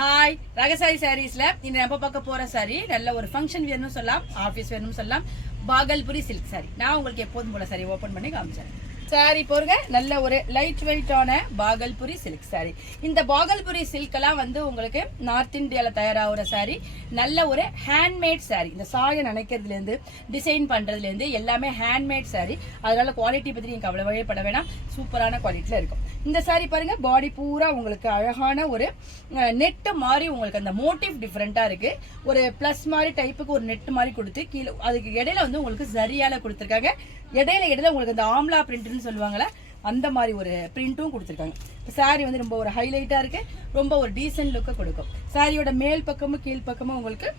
Hi ரகசாரி சாரீஸ்ல இந்த நம்ம பார்க்க போற சாரி நல்ல ஒரு ஃபங்க்ஷன் வேணும்னு சொல்லலாம், ஆபீஸ் வேணும்னு சொல்லலாம். Bhagalpuri silk sorry. நான் உங்களுக்கு எப்போதும் போல சாரி ஓபன் பண்ணி காமிச்சேன். சாரி போருங்க, நல்ல ஒரு லைட் வெயிட்டான பாகல்புரி சில்க் சாரி. இந்த பாகல்புரி சில்க் எல்லாம் வந்து உங்களுக்கு நார்த் இந்தியால தயாராகிற சாரி. நல்ல ஒரு ஹேண்ட்மேட் சாரி. இந்த சாயம் நினைக்கிறதுல இருந்து டிசைன் பண்றதுல இருந்து எல்லாமே ஹேண்ட்மேட் சாரி. அதனால குவாலிட்டி பத்தி நீங்க அவ்வளவு பட வேணாம், சூப்பரான குவாலிட்டில இருக்கும். இந்த சாரி பாருங்க, பாடி பூரா உங்களுக்கு அழகான ஒரு நெட் மாதிரி உங்களுக்கு அந்த மோட்டிவ் டிஃப்ரெண்டா இருக்கு. ஒரு பிளஸ் மாதிரி டைப்புக்கு ஒரு நெட் மாதிரி கொடுத்து கீழே அதுக்கு இடையில வந்து உங்களுக்கு சரியால கொடுத்துருக்காங்க. இடையில உங்களுக்கு அந்த ஆம்லா பிரிண்ட்னு சொல்லுவாங்கல்ல, அந்த மாதிரி ஒரு பிரிண்ட்டும் கொடுத்துருக்காங்க. சாரி வந்து ரொம்ப ஒரு ஹைலைட்டா இருக்கு, ரொம்ப ஒரு டீசென்ட் லுக்கை கொடுக்கும். சாரியோட மேல் பக்கமும் கீழ் பக்கமும் உங்களுக்கு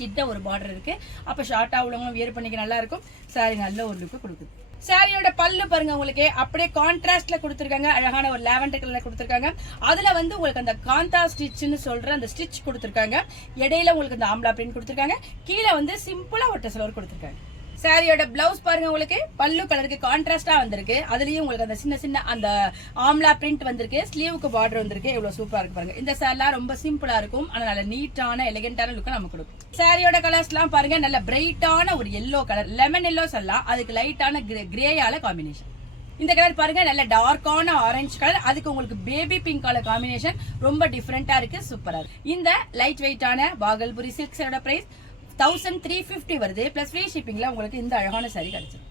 சின்ன ஒரு பார்டர் இருக்கு. அப்ப ஷார்ட்டா உள்ளவங்களும் வியர் பண்ணிக்க நல்லா இருக்கும். சாரி நல்ல ஒரு லுக்கு கொடுக்குது. சாரியோட பல்லு பாருங்க, உங்களுக்கு அப்படியே கான்ட்ராஸ்ட்ல கொடுத்துருக்காங்க. அழகான ஒரு லாவெண்டர் கலர்ல கொடுத்துருக்காங்க. அதுல வந்து உங்களுக்கு அந்த காந்தா ஸ்டிச்னு சொல்ற அந்த ஸ்டிச் கொடுத்துருக்காங்க. இடையில உங்களுக்கு அந்த ஆம்லா பிரிண்ட் கொடுத்துருக்காங்க. கீழே வந்து சிம்பிளா ஒரு டெசலர் கொடுத்துருக்காங்க. சாரியோட பிளவுஸ் பாருங்க, உங்களுக்கு பல்லு கலருக்கு கான்ட்ராஸ்டா வந்திருக்கு. அதுலயும் உங்களுக்கு அந்த சின்ன சின்ன அந்த ஆம்லா பிரிண்ட் வந்திருக்கு. ஸ்லீவுக்கு பார்டர் வந்திருக்கு. எவ்வளவு சூப்பரா இருக்கு பாருங்க. இந்த சாரிலாம் ரொம்ப சிம்பிளா இருக்கும், ஆனா நல்ல நீட்டான எலிகென்டான லுக் நமக்கு கொடுக்கும். சாரியோட கலர்ஸ் எல்லாம் பாருங்க, நல்ல பிரைட்டான ஒரு எல்லோ கலர், லெமன் எல்லோ சொல்லலாம். அதுக்கு லைட்டான கிரேயால காம்பினேஷன். இந்த கலர் பாருங்க, நல்ல டார்க்கான ஆரஞ்சு கலர், அதுக்கு உங்களுக்கு பேபி பிங்க் கலர் காம்பினேஷன் ரொம்ப டிஃபரெண்டா இருக்கு, சூப்பரா இருக்கு. இந்த லைட் வெயிட்டான பாகல்புரி சில்க் சாரியோட பிரைஸ் 1350 வருது. பிளஸ் ஃப்ரீ ஷிப்பிங்ல உங்களுக்கு இந்த அழகான சாரி கிடைச்சிருக்கு.